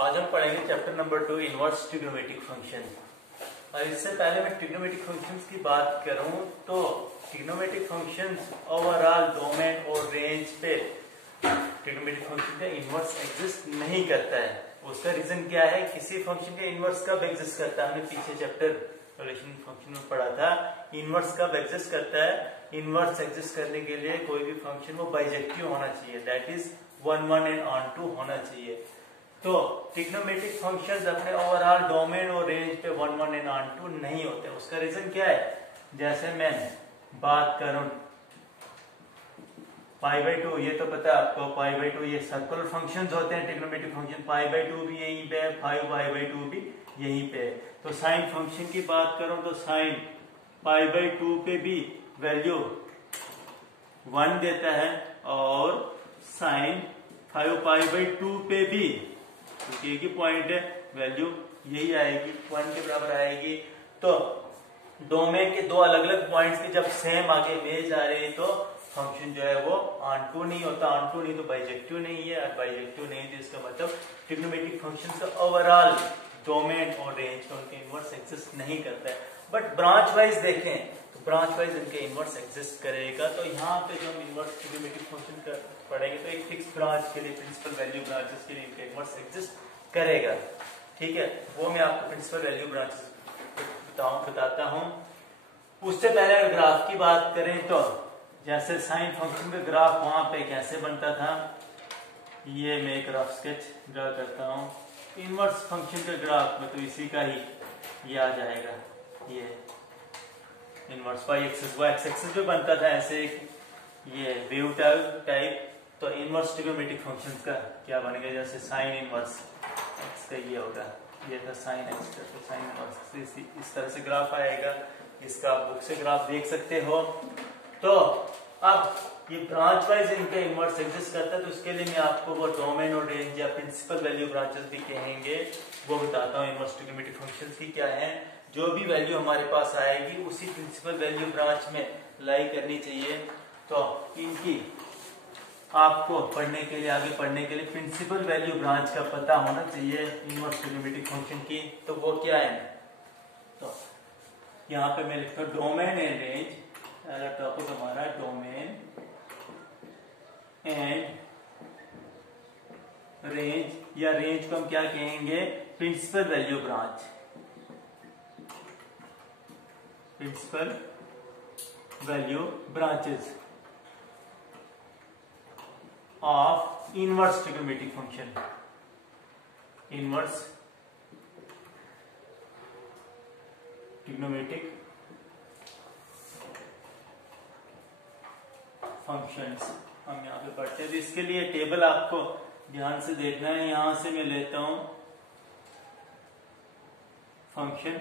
आज हम पढ़ेंगे chapter number 2 inverse trigonometric function. और इससे पहले मैं ट्रिग्नोमेट्रिक फंक्शंस की बात करूं तो ट्रिग्नोमेट्रिक फंक्शंस ओवरऑल डोमेन और रेंज पे ट्रिग्नोमेट्रिक फंक्शन का इनवर्स एग्जिस्ट नहीं करता है। उसका रीजन क्या है? किसी फंक्शन का इनवर्स कब एग्जिस्ट करता है? हमने पीछे चैप्टर रिलेशन फंक्शन में पढ़ा था इनवर्स कब एग्जिस्ट करता है। इनवर्स एग्जिस्ट करने के लिए कोई भी फंक्शन वो बाइजेक्टिव होना चाहिए, that is 1 1 and onto होना चाहिए। तो ट्रिग्नोमेट्रिक फंक्शंस अपने ओवरऑल डोमेन और रेंज पे 1 1 एंड ऑन टू नहीं होते। उसका रीजन क्या है? जैसे मैं बात करूं π/2, ये तो पता है आपको, π/2 ये सर्कुलर फंक्शंस होते हैं ट्रिग्नोमेट्रिक फंक्शन। π/2 भी यहीं पे है, 5π/2 भी यहीं पे है। तो साइन फंक्शन की बात करूं तो साइन π/2 पे भी वैल्यू 1 देता है और साइन 5π/2 पे भी, क्योंकि एक ही पॉइंट है, वैल्यू यही आएगी, 1 के बराबर आएगी। तो डोमेन के दो अलग अलग पॉइंट्स के जब सेम आगे इमेज आ रही है तो फंक्शन जो है वो ऑन टू नहीं होता। ऑन टू नहीं तो बाइजेक्टिव नहीं है, और बाइजेक्टिव नहीं तो इसका मतलब ट्रिग्नोमेट्रिक फंक्शन का ओवरऑल डोमेन और रेंज का उनके इनवर्स एग्जिस्ट नहीं करता है। बट ब्रांच वाइज देखें तो ब्रांच वाइज इनके इनवर्स एग्जिस्ट करेगा। तो यहाँ पे जो हम इनवर्स ट्रिग्नोमेट्रिक फंक्शन का पढ़ेंगे तो एक फिक्स ब्रांच के लिए, प्रिंसिपल वैल्यू ब्रांचेस के लिए इनका इनवर्स एग्जिस्ट करेगा। ठीक है, वो मैं आपको प्रिंसिपल वैल्यू ब्रांचेस बताता हूँ। उससे पहले अगर ग्राफ की बात करें तो जैसे साइन फंक्शन का ग्राफ वहां पे कैसे बनता था, ये मैं एक रफ स्केच ड्रा करता हूँ। इनवर्स फंक्शन का ग्राफ में तो इसी का ही ये आ जाएगा, ये इनवर्स y एक्सिस जो बनता था ऐसे ये वेव टाइप। तो इनवर्स ट्रिग्नोमेट्रिक फंक्शन का क्या बनेगा? जैसे साइन इनवर्स x का ये होगा, ये था साइन x का, तो साइन इनवर्स इस तरह से ग्राफ आएगा। इसका आप बुक से ग्राफ देख सकते हो। तो अब ये ब्रांच वाइज इनका इनवर्स एग्जिस्ट करता है, तो उसके लिए मैं आपको वो डोमेन और रेंज या प्रिंसिपल वैल्यू ब्रांचेस भी कहेंगे, वो बताता हूँ इनवर्स ट्रिग्नोमेट्रिक फंक्शंस की क्या है। जो भी वैल्यू हमारे पास आएगी उसी प्रिंसिपल वैल्यू ब्रांच में लाई करनी चाहिए। तो इनकी आपको पढ़ने के लिए, आगे पढ़ने के लिए प्रिंसिपल वैल्यू ब्रांच का पता होना चाहिए इनवर्स ट्रिग्नोमेट्रिक फंक्शन की। तो वो क्या है? तो यहाँ पे मैं लिखता हूँ डोमेन एंड रेंज। टॉपिक हमारा डोमेन एंड रेंज, या रेंज को हम क्या कहेंगे? Principal value branch. Principal value branches of inverse trigonometric function. Inverse trigonometric functions हम यहाँ पे पढ़ते हैं। तो इसके लिए टेबल आपको ध्यान से देखना है। यहां से मैं लेता हूं फंक्शन,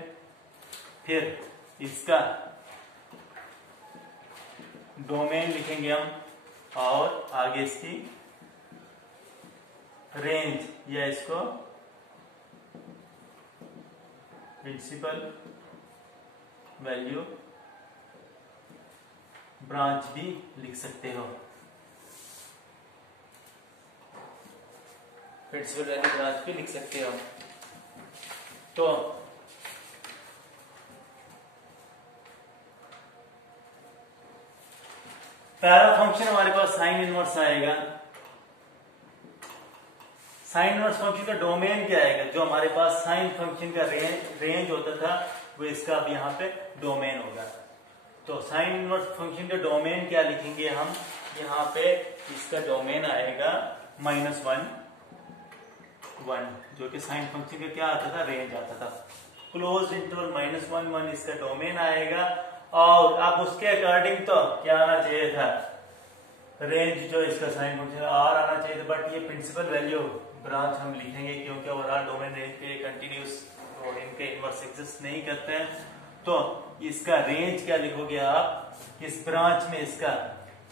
फिर इसका डोमेन लिखेंगे हम, और आगे इसकी रेंज या इसको प्रिंसिपल वैल्यू ब्रांच भी लिख सकते हो। प्रिंसिपल वैल्यू ब्रांच भी लिख सकते हो। तो पहला फंक्शन हमारे पास साइन इनवर्स आएगा। साइन इनवर्स फंक्शन का डोमेन क्या आएगा? जो हमारे पास साइन फंक्शन का रेंज होता था वो इसका अब यहाँ पे डोमेन होगा। तो साइन इनवर्स फंक्शन का डोमेन क्या लिखेंगे हम? यहाँ पे इसका डोमेन आएगा -1 1, जो कि साइन फंक्शन का क्या आता था? रेंज आता था। क्लोज इंटरवल -1 1 इसका डोमेन आएगा। और अब उसके अकॉर्डिंग तो क्या आना चाहिए था? रेंज जो इसका साइन फंक्शन आर आना चाहिए था। बट ये प्रिंसिपल वैल्यू ब्रांच हम लिखेंगे क्योंकि ओवरऑल डोमेन रेंज पे कंटिन्यूस और इनके इनवर्स एग्जिस्ट नहीं करते हैं। तो इसका रेंज क्या लिखोगे आप? इस ब्रांच में इसका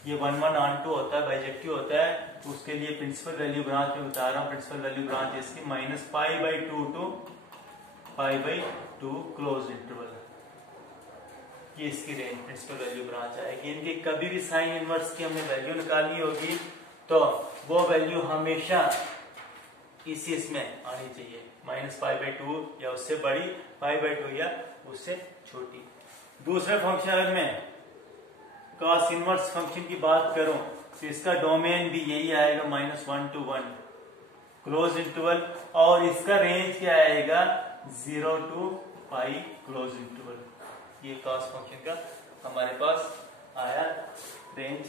ये 1 1 ऑन टू होता है, बाइजेक्टिव होता है। उसके लिए प्रिंसिपल वैल्यू ब्रांच में बता रहा हूँ। प्रिंसिपल वैल्यू ब्रांच इसकी -π/2 to π/2 क्लोज इंटरवल, ये इसकी रेंज प्रिंसिपल वैल्यू ब्रांच आएगी। इनकी कभी भी साइन इनवर्स की हमें वैल्यू निकालनी होगी तो वो वैल्यू हमेशा इसी इसमें आनी चाहिए, -π/2 या उससे बड़ी, π/2 या उससे छोटी। दूसरा फंक्शन अगर मैं cos इनवर्स फंक्शन की बात करूं तो इसका डोमेन भी यही आएगा -1 to 1 क्लोज इंटरवल, और इसका रेंज क्या आएगा 0 to π क्लोज इंटरवल। ये cos फंक्शन का हमारे पास आया रेंज।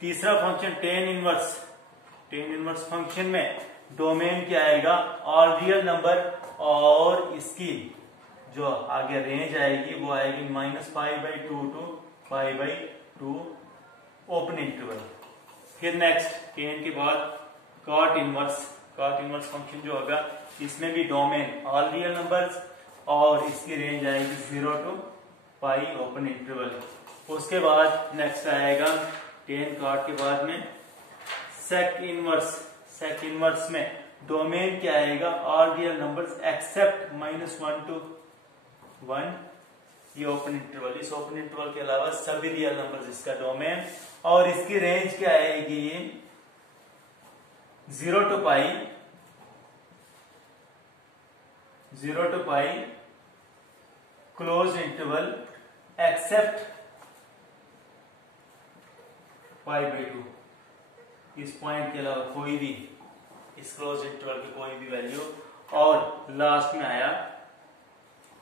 तीसरा फंक्शन tan इनवर्स फंक्शन में डोमेन क्या आएगा ऑल रियल नंबर, और इसकी जो आगे रेंज आएगी वो आएगी -π/2 to π/2 ओपन इंटरवल। फिर नेक्स्ट tan के बाद cot इनवर्स फंक्शन जो होगा इसमें भी डोमेन ऑल रियल नंबर्स, और इसकी रेंज आएगी 0 to π ओपन इंटरवल। उसके बाद नेक्स्ट आएगा tan cot के बाद में sec इनवर्स में डोमेन क्या आएगा all real numbers except -1 to 1, ये ओपन इंटरवल। इस ओपन इंटरवल के अलावा सभी रियल नंबर्स इसका डोमेन, और इसकी रेंज क्या आएगी 0 to π क्लोज इंटरवल एक्सेप्ट π/2। इस पॉइंट के अलावा कोई भी इस क्लोज इंटरवल की कोई भी वैल्यू। और लास्ट में आया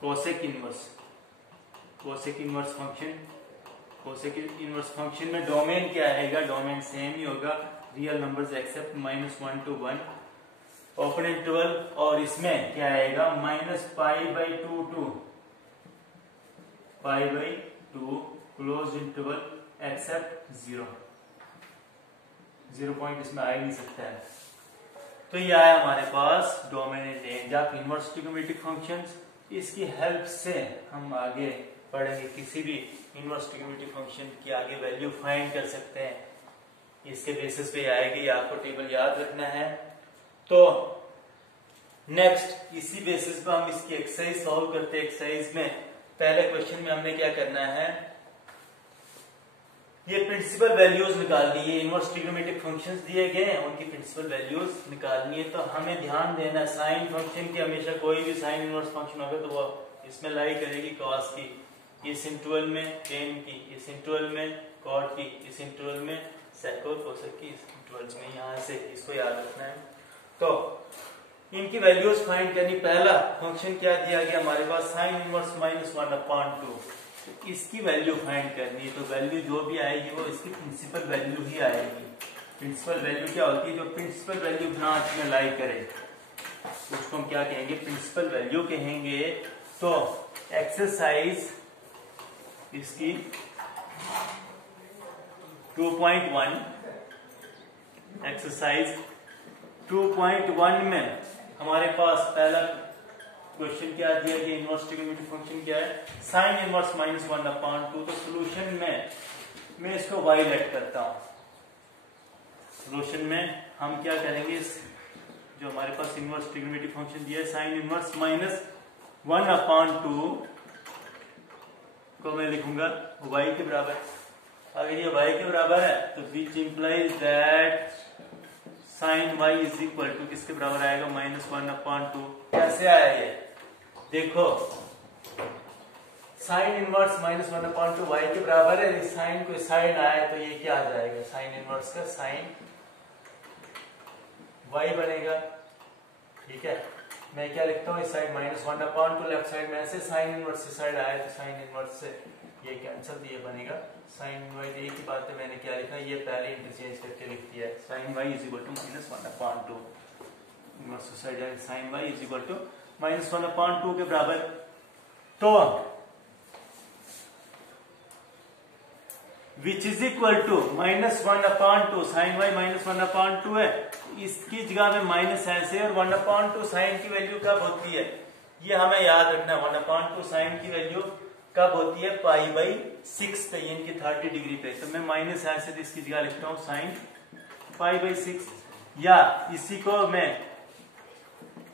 कोसेक इनवर्स फंक्शन में डोमेन क्या आएगा, डोमेन सेम ही होगा, real numbers except -1 to 1 open interval, और इसमें क्या आएगा -π/2 to π/2 close interval except 0 point इसमें आ ही नहीं सकता है। तो ये आया हमारे पास domain and range of inverse trigonometric functions. इसकी हेल्प से हम आगे पढ़ेंगे, किसी भी इनवर्स ट्रिग्नोमेट्रिक फंक्शन की आगे वैल्यू फाइंड कर सकते हैं, इसके बेसिस पे आएगी, आपको टेबल याद रखना है। तो नेक्स्ट इसी बेसिस पे हम इसकी एक्सरसाइज सॉल्व करते हैं। एक्सरसाइज में पहले क्वेश्चन में हमने क्या करना है, ये प्रिंसिपल वैल्यूज निकालनी है। इनवर्स ट्रिग्नोमेट्रिक फंक्शंस दिए गए हैं, उनकी प्रिंसिपल वैल्यूज निकालनी है। तो हमें ध्यान देना साइन फंक्शन की, हमेशा कोई भी साइन इनवर्स फंक्शन होगा तो वो इसमें लाई करेगी cos की, इस इंटरवल में tan की, इस इंटरवल में cot की, इस इंटरवल में sec और cosec की, इस इंटरवल्स में, यहाँ से इसको याद रखना है। तो इनकी वैल्यूज फाइंड करनी। पहला फंक्शन क्या दिया गया हमारे पास, साइन इनवर्स -1/2, इसकी वैल्यू फाइंड करनी है। तो वैल्यू जो भी आएगी वो इसकी प्रिंसिपल वैल्यू ही आएगी। प्रिंसिपल वैल्यू क्या होती है, जो प्रिंसिपल वैल्यू ब्रांच में लाई करे उसको हम क्या कहेंगे, प्रिंसिपल वैल्यू कहेंगे। तो एक्सरसाइज इसकी 2.1, एक्सरसाइज 2.1 में हमारे पास पहला क्वेश्चन क्या दिया गया, इनवर्स ट्रिग्नोमेट्रिक फंक्शन क्या है, साइन इनवर्स -1/2। तो सॉल्यूशन में मैं इसको y लेट करता हूं। सॉल्यूशन में हम क्या करेंगे, जो हमारे पास इनवर्स ट्रिग्नोमेट्रिक फंक्शन दिया है साइन इनवर्स -1/2 को मैं लिखूंगा y के बराबर। अगर ये y के बराबर है तो which implies that sine y is equal to किसके बराबर आएगा, -1/2। कैसे आया ये देखो, साइन इनवर्स -1/2 y के बराबर है। साइन कोई साइड आया तो ये क्या आ जाएगा, साइन इनवर्स का साइन y बनेगा। ठीक है, मैं क्या लिखता हूँ, इस साइड -1/2, लेफ्ट साइड में ऐसे साइन इनवर्स से साइड आया तो साइन इनवर्स से ये कैंसिल, ये बनेगा साइन y। एक ही बात है, मैंने क्या लिखा, ये पहले इंटरचेंज करके लिख दिया है, sine y is equal to -1/2, inverse side है, sine y is equal to -1/2 के बराबर। तो which is equal to -1/2, sine y -1/2 है, इसकी जगह में माइनस ऐसे, और 1/2 साइन की वैल्यू कब होती है, ये हमें याद रखना है। 1/2 साइन की वैल्यू कब होती है, π/6 पे, इनकी 30 डिग्री पे। तो मैं माइनस ऐसे इसकी जगह लिखता हूँ साइन π/6, या इसी को मैं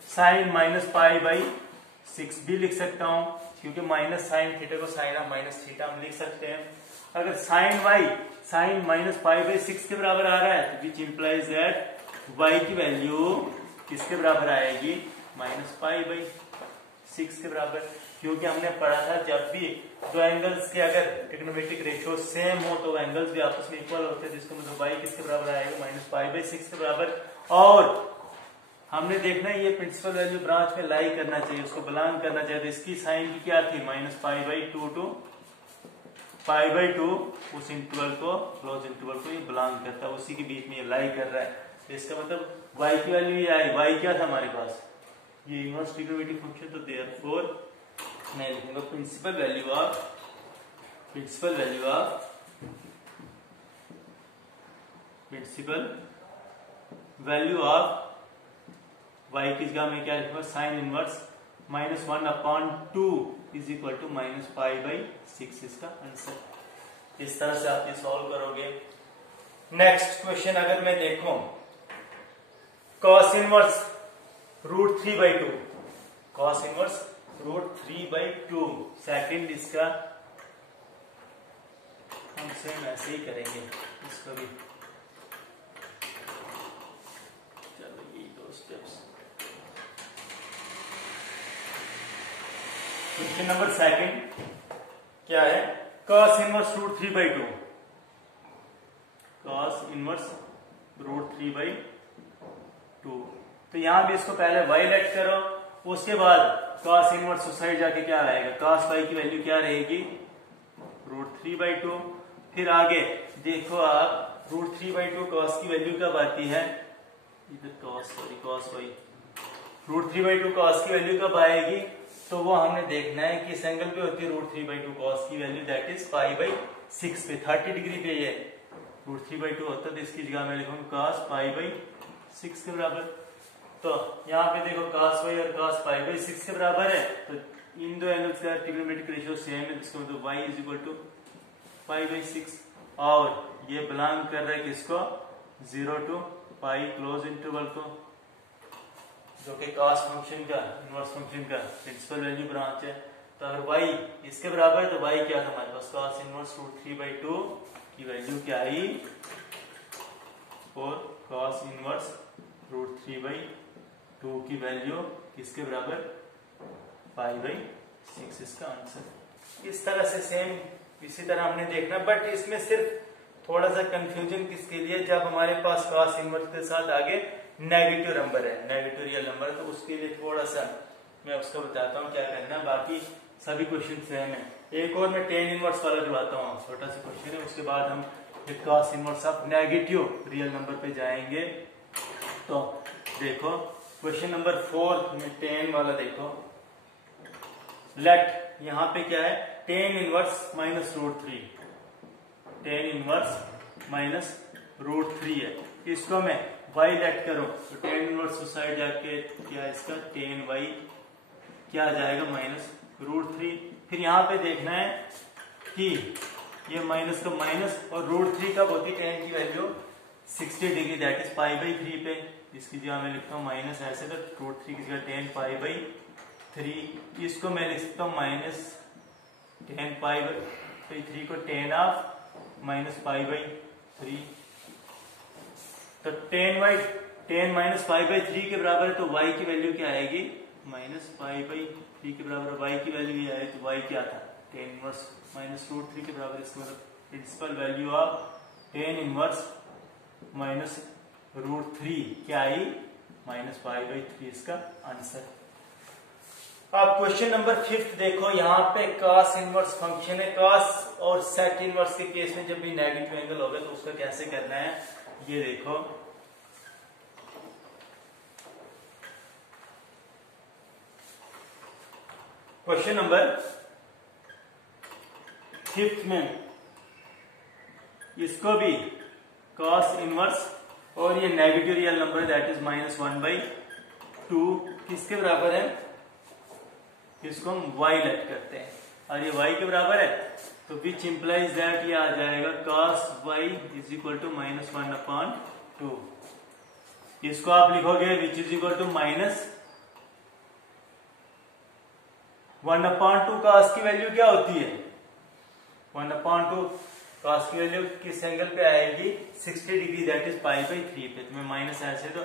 साइन -π/6 भी लिख सकता हूं, क्योंकि माइनस साइन थीटा को साइन ऑफ माइनस थीटा हम लिख सकते हैं। अगर साइन y साइन -π/6 के बराबर आ रहा है तो विच इंप्लाइज दैट y की वैल्यू किसके बराबर आएगी, -π/6 के बराबर। क्योंकि हमने पढ़ा था जब भी दो एंगल्स के अगर ट्रिग्नोमेट्रिक रेशियो सेम हो तो एंगल्स भी आपस में इक्वल होते हैं, जिसको मतलब y किसके बराबर आएगा, -π/6 के बराबर। और हमने देखना है ये प्रिंसिपल वैल्यू ब्रांच में लाई करना चाहिए, उसको बिलोंग करना चाहिए। तो इसकी साइन की क्या थी, -π/2 to π/2, उस इंटरवल को, क्लोज इंटरवल को ये बिलोंग करता है, उसी के बीच में ये लाई कर रहा है। तो इसका मतलब y की वैल्यू ये आई, y क्या था हमारे पास, ये इनवर्स ट्रिग्नोमेट्रिक फंक्शन। तो देयरफॉर मैं लिखूंगा प्रिंसिपल वैल्यू ऑफ y की जगह में क्या लिखूंगा, sine inverse -1/2 is equal to -π/6 इसका आंसर। इस तरह से आप ये सॉल्व करोगे। नेक्स्ट क्वेश्चन अगर मैं देखूं, cos inverse √3/2, cos inverse √3/2, second इसका हम सेम ऐसे ही करेंगे इसको भी। चलो ये दो स्टेप्स। क्वेश्चन नंबर सेकंड क्या है, cos इनवर्स √3/2, cos इनवर्स √3/2। तो यहां भी इसको पहले y लेट करो, उसके बाद cos इनवर्स उस साइड जाके क्या आएगा, cos y की वैल्यू क्या रहेगी, √3/2। फिर आगे देखो आप, √3/2 cos की वैल्यू कब आती है, इधर cos y, √3/2 cos की वैल्यू कब आएगी, तो वो हमने देखना है कि इस एंगल पे होती है √3/2 cos की वैल्यू, दैट इज π/6 पे, 30 डिग्री पे ये √3/2 होता है। तो इसकी जगह में लिखूंगा cos π/6 के बराबर। तो यहाँ पे देखो cos y और cos π/6 के बराबर है, तो इन दो एंगल्स का ट्रिग्नोमेट्रिक रेशियो सेम है, जिसका मतलब y इज इक्वल टू π/6। और ये बिलोंग कर रहा है किसको, 0 to π क्लोज इंटरवल को, जो कि cos फंक्शन का, इनवर्स फंक्शन का प्रिंसिपल वैल्यू ब्रांच है। तो अगर y इसके बराबर है तो y क्या था हमारे पास, cos इनवर्स √3/2 की वैल्यू क्या आई, और cos इनवर्स √3/2 की वैल्यू किसके बराबर, π/6 इसका आंसर। इस तरह से सेम इसी तरह हमने देखना, बट इसमें सिर्फ थोड़ा सा कंफ्यूजन किसके लिए, जब हमारे पास cos इनवर्स के साथ आगे नेगेटिव नंबर है, नेगेटिव रियल नंबर है, तो उसके लिए थोड़ा सा मैं उसको बताता हूँ क्या करना। बाकी सभी क्वेश्चन सेम है। एक और मैं tan इनवर्स वाला करवाता हूँ, छोटा सा क्वेश्चन है, उसके बाद हम cos inverse of negative real number पे जाएंगे। तो देखो क्वेश्चन नंबर 4 में tan वाला देखो, लेट यहाँ पे क्या है, tan इनवर्स -√3, tan इनवर्स -√3 है, इसको मैं y लेट करो, तो tan इनवर्स उस साइड जाके क्या इसका tan y क्या आ जाएगा, -√3। फिर यहाँ पे देखना है कि ये माइनस का माइनस, और √3 कब होती है tan की वैल्यू, 60 डिग्री, दैट इज π/3 पे। इसकी जगह मैं लिखता हूँ माइनस ऐसे, तो √3 की जगह tan π/3, इसको मैं लिख सकता हूँ -tan π/3 को tan ऑफ -π/3। तो tan -π/3 के बराबर है, तो y की वैल्यू क्या आएगी, -π/3 के बराबर y की वैल्यू ये आए, तो y क्या था, tan इनवर्स -√3 के बराबर। इसका मतलब principal value of tan inverse -√3 क्या आई, -π/3 इसका आंसर। अब क्वेश्चन नंबर 5 देखो, यहाँ पे cos इनवर्स फंक्शन है। cos और sec इनवर्स के केस में जब भी नेगेटिव एंगल होगा तो उसका कैसे करना है, ये देखो। क्वेश्चन नंबर 5 में इसको भी cos इनवर्स और ये नेगेटिव रियल नंबर है, दैट इज -1/2 किसके बराबर है, इसको हम y लेट करते हैं, और ये y के बराबर है, तो विच इंप्लाइज दैट ये आ जाएगा cos y is equal to -1/2। इसको आप लिखोगे which is equal to -1/2। cos की वैल्यू क्या होती है, 1/2 cos की वैल्यू किस एंगल पे आएगी, 60 डिग्री, दैट इज π/3 पे। तो मैं माइनस ऐसे, तो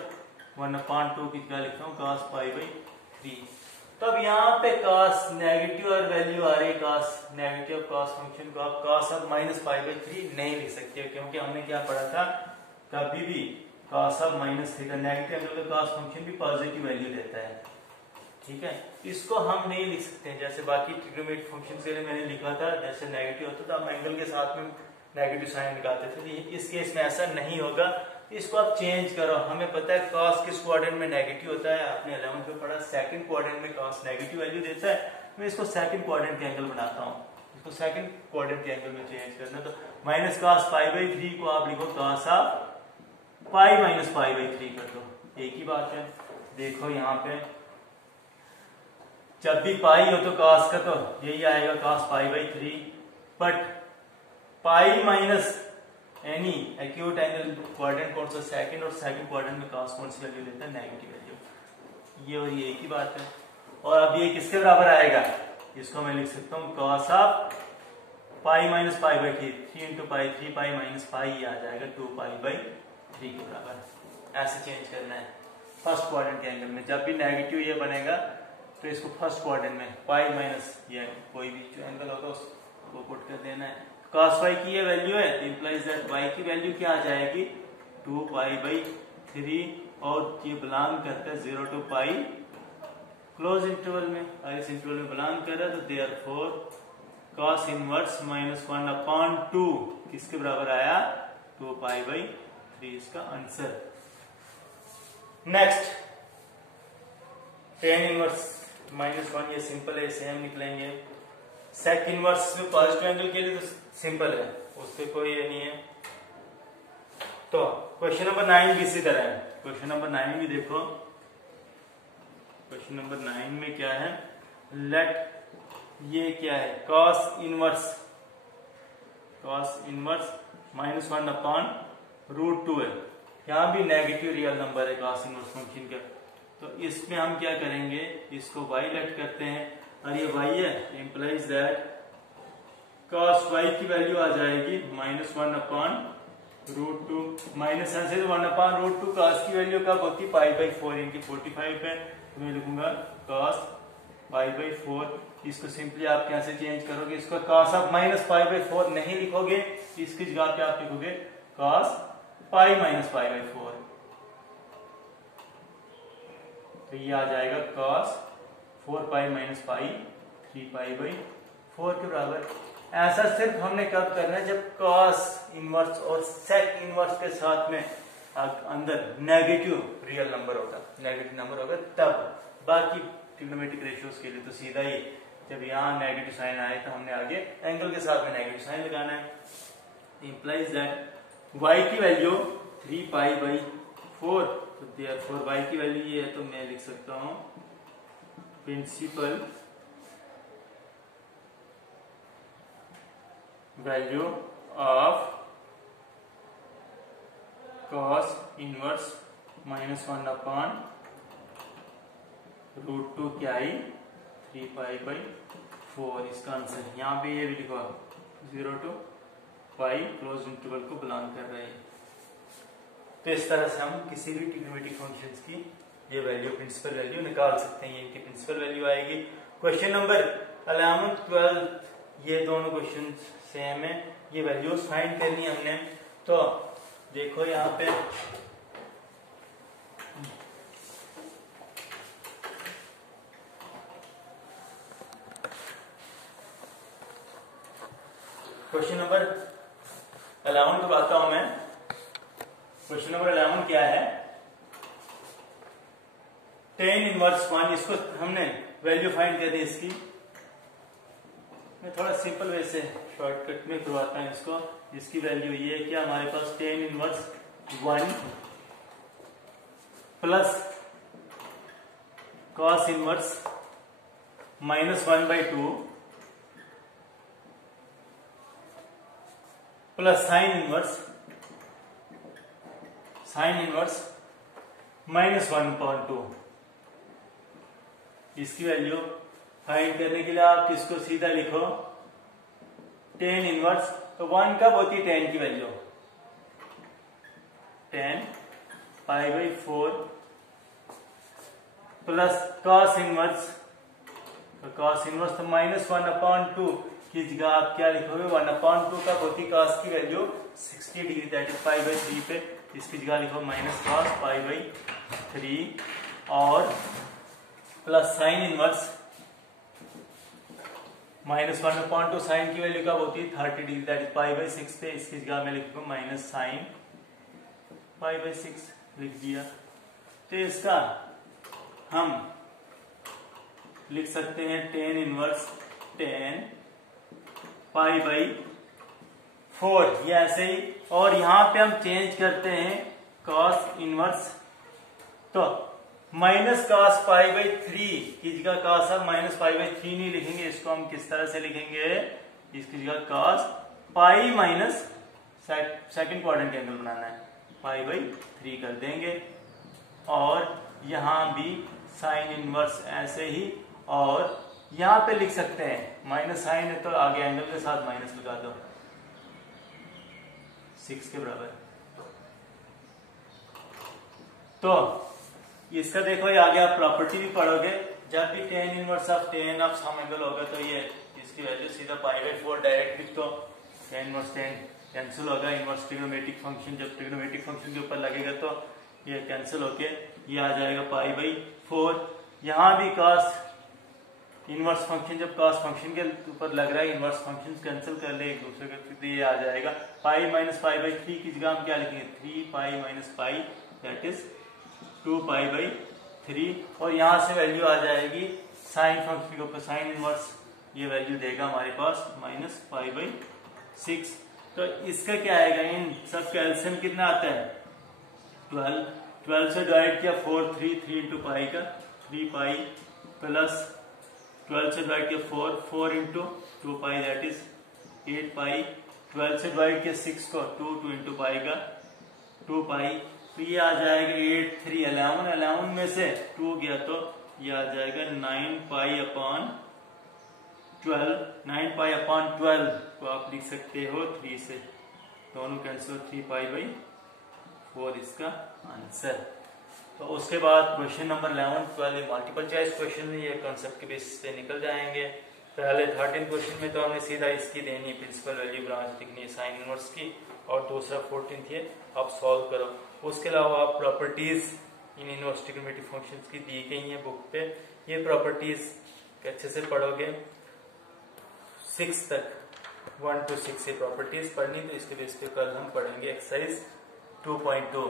1/2 की क्या लिखता हूँ cos π/3। तो अब यहाँ पे cos नेगेटिव और वैल्यू आ रही है cos नेगेटिव cos फंक्शन को आप cos ऑफ -π/3 नहीं लिख सकते, क्योंकि हमने क्या पढ़ा था, कभी भी cos ऑफ -θ नेगेटिव एंगल का cos फंक्शन भी पॉजिटिव वैल्यू देता है, ठीक है। इसको हम नहीं लिख सकते जैसे बाकी ट्रिग्नोमेट्रिक फंक्शन के लिए मैंने लिखा था, जैसे नेगेटिव होता था हम एंगल के साथ में नेगेटिव साइन लगाते थे, इस केस में ऐसा नहीं होगा। इसको आप चेंज करो, हमें पता है cos किस क्वाड्रेंट में नेगेटिव होता है, आपने 11th में पढ़ा, सेकंड क्वाड्रेंट में cos नेगेटिव वैल्यू देता है। मैं इसको सेकंड क्वाड्रेंट के एंगल बनाता हूँ, इसको सेकंड क्वाड्रेंट के एंगल में चेंज करना, तो -cos π/3 को आप लिखो cos ऑफ π - π/3 कर दो, एक ही बात है। देखो यहाँ पे जब भी पाई हो तो cos का तो यही आएगा cos π/3, but pi minus any acute angle quadrant कौन सा, सेकंड, और सेकंड क्वाड्रेंट में cos कौन सी वैल्यू देता है, नेगेटिव वैल्यू, ये और ये एक ही बात है। और अब ये किसके बराबर आएगा, इसको मैं लिख सकता हूँ cos ऑफ π - π/3, 3 × π, 3π - π, ये आ जाएगा 2π/3 के बराबर। ऐसे चेंज करना है फर्स्ट क्वाड्रेंट के एंगल में, जब भी नेगेटिव ये बनेगा तो इसको फर्स्ट क्वाड्रेंट में पाई माइनस ये कोई भी जो एंगल होगा उसको पुट कर देना है। cos y की ये वैल्यू है, इंप्लाइज दैट y की वैल्यू क्या आ जाएगी, 2π/3, और ये बिलोंग करता है 0 to π क्लोज इंटरवल में, और इस इंटरवल में बिलोंग कर रहा है, तो देयरफॉर cos इनवर्स -1/2 किसके बराबर आया, 2π/3, इसका आंसर। नेक्स्ट tan इनवर्स -1, ये सिंपल है, इसे हम निकलेंगे। सेक इनवर्स में पॉजिटिव एंगल के लिए तो सिंपल है, उससे कोई ये नहीं है। तो क्वेश्चन नंबर 9 भी इसी तरह है, क्वेश्चन नंबर 9 भी देखो, क्वेश्चन नंबर 9 में क्या है, लेट ये क्या है, cos इनवर्स -1/√2 है, यहाँ भी नेगेटिव रियल नंबर है cos इनवर्स फंक्शन का, तो इसमें हम क्या करेंगे, इसको y लेट करते हैं, और ये y है, इंप्लाइज दैट cos y की वैल्यू आ जाएगी -1/√2, माइनस से 1/√2, cos की वैल्यू कब होती है, π/4 इनकी 45 है, तो मैं लिखूंगा cos π/4, इसको सिंपली आप कैसे चेंज करोगे, इसको cos ऑफ -π/4 नहीं लिखोगे, इसकी जगह पे आप लिखोगे cos π - π/4, तो ये आ जाएगा cos 4π - π 3π/4 के बराबर। ऐसा सिर्फ हमने कब करना है, जब cos इनवर्स और sec इनवर्स के साथ में अंदर नेगेटिव रियल नंबर होगा, नेगेटिव नंबर होगा तब। बाकी ट्रिग्नोमेट्रिक रेशियोज के लिए तो सीधा ही, जब यहाँ नेगेटिव साइन आए तो हमने आगे एंगल के साथ में नेगेटिव साइन लगाना है। इंप्लाइज दैट y की वैल्यू 3π/4, तो देयरफॉर y की वैल्यू ये है, तो मैं लिख सकता हूँ principal value of cos inverse -1/√2 क्या आई, 3π/4, इसका आंसर। यहाँ पे ये भी लिखा 0 to π क्लोज इंटरवल को बिलोंग कर रहे हैं। तो इस तरह से हम किसी भी ट्रिग्नोमेट्रिक फंक्शंस की ये वैल्यू, प्रिंसिपल वैल्यू निकाल सकते हैं, ये इनकी प्रिंसिपल वैल्यू आएगी। क्वेश्चन नंबर 11, 12, ये दोनों क्वेश्चन सेम है, ये वैल्यूज फाइंड करनी है हमने। तो देखो यहाँ पे क्वेश्चन नंबर 11 को बताता हूं मैं। क्वेश्चन नंबर 11 क्या है, tan इनवर्स 1, इसको हमने वैल्यू फाइंड कर दी इसकी। मैं थोड़ा सिंपल वे से शॉर्टकट में करवाता हूं इसको। इसकी वैल्यू ये है कि हमारे पास tan inverse 1 plus cos inverse -1/2 plus sign inverse -1/2, इसकी वैल्यू फाइंड करने के लिए आप इसको सीधा लिखो tan इनवर्स। तो 1 कब होती है tan की value, tan π/4 plus cos inverse, तो cos इनवर्स तो -1/2 की जगह आप क्या लिखोगे, 1/2 का होती cos की वैल्यू 60 डिग्री, दैट इज π/3 पे, इसकी जगह लिखो -cos π/3 और प्लस साइन इनवर्स -1/2 साइन की वैल्यू कब होती है 30 डिग्री, दैट इज π/6 पे, इसकी जगह मैं लिखूंगा माइनस साइन π/6 लिख दिया। तो इसका हम लिख सकते हैं tan इनवर्स tan π/4, ये ऐसे ही। और यहां पे हम चेंज करते हैं cos इनवर्स, तो -cos π/3 की जगह cos अब -π/3 नहीं लिखेंगे, इसको हम किस तरह से लिखेंगे, इसकी जगह cos π minus second quadrant angle बनाना है, π/3 कर देंगे। और यहां भी साइन इनवर्स ऐसे ही, और यहां पे लिख सकते हैं माइनस साइन है तो आगे एंगल के साथ माइनस लगा दो 6 के बराबर। तो इसका देखो, ये आगे आप प्रॉपर्टी भी पढ़ोगे, जब भी tan inverse of tan of some angle होगा तो ये इसकी वैल्यू सीधा π/4 डायरेक्ट लिख दो, tan इनवर्स tan कैंसिल होगा, इनवर्स ट्रिग्नोमेट्रिक फंक्शन जब ट्रिग्नोमेट्रिक फंक्शन के ऊपर लगेगा तो ये कैंसिल होके ये आ जाएगा π/4। यहाँ भी cos इनवर्स फंक्शन जब cos फंक्शन के ऊपर लग रहा है, इनवर्स फंक्शन कैंसिल कर ले एक दूसरे के, तो ये आ जाएगा π माइनस π/3 की जगह हम क्या लिखेंगे 3π माइनस π, दैट इज 2π/3। और यहाँ से वैल्यू आ जाएगी साइन फंक्शन के ऊपर, साइन इनवर्स ये वैल्यू देगा हमारे पास -π/6। तो इसका क्या आएगा, इन सब का एलसीएम कितना आता है 12, 12 से डिवाइड किया 4, 3 इंटू पाई का 3π प्लस 12 से डिवाइड किया 4 इंटू 2π दैट इज 8π, 12 से डिवाइड किया 6 को 2 इंटू पाई का 2π, तो ये आ जाएगा 8, 3, 11 में से 2 गया तो ये आ जाएगा 9π/12 को आप लिख सकते हो 3 से, दोनों कैंसिल 3π/4 इसका आंसर। तो उसके बाद question number 11, 12 multiple choice question में ये कॉन्सेप्ट के बेसिस पे निकल जाएंगे। पहले 13 क्वेश्चन में तो हमने सीधा इसकी देनी प्रिंसिपल वैल्यू ब्रांच लिखनी है साइन इनवर्स की, और दूसरा 14 है आप सॉल्व करो। उसके अलावा आप प्रॉपर्टीज इन इनवर्स ट्रिग्नोमेट्रिक फंक्शंस की दी गई हैं बुक पे, ये प्रॉपर्टीज अच्छे से पढ़ोगे 6 तक, 1 to 6 ये प्रॉपर्टीज पढ़नी, तो इसके बेस पे कल हम पढ़ेंगे एक्सरसाइज 2.2।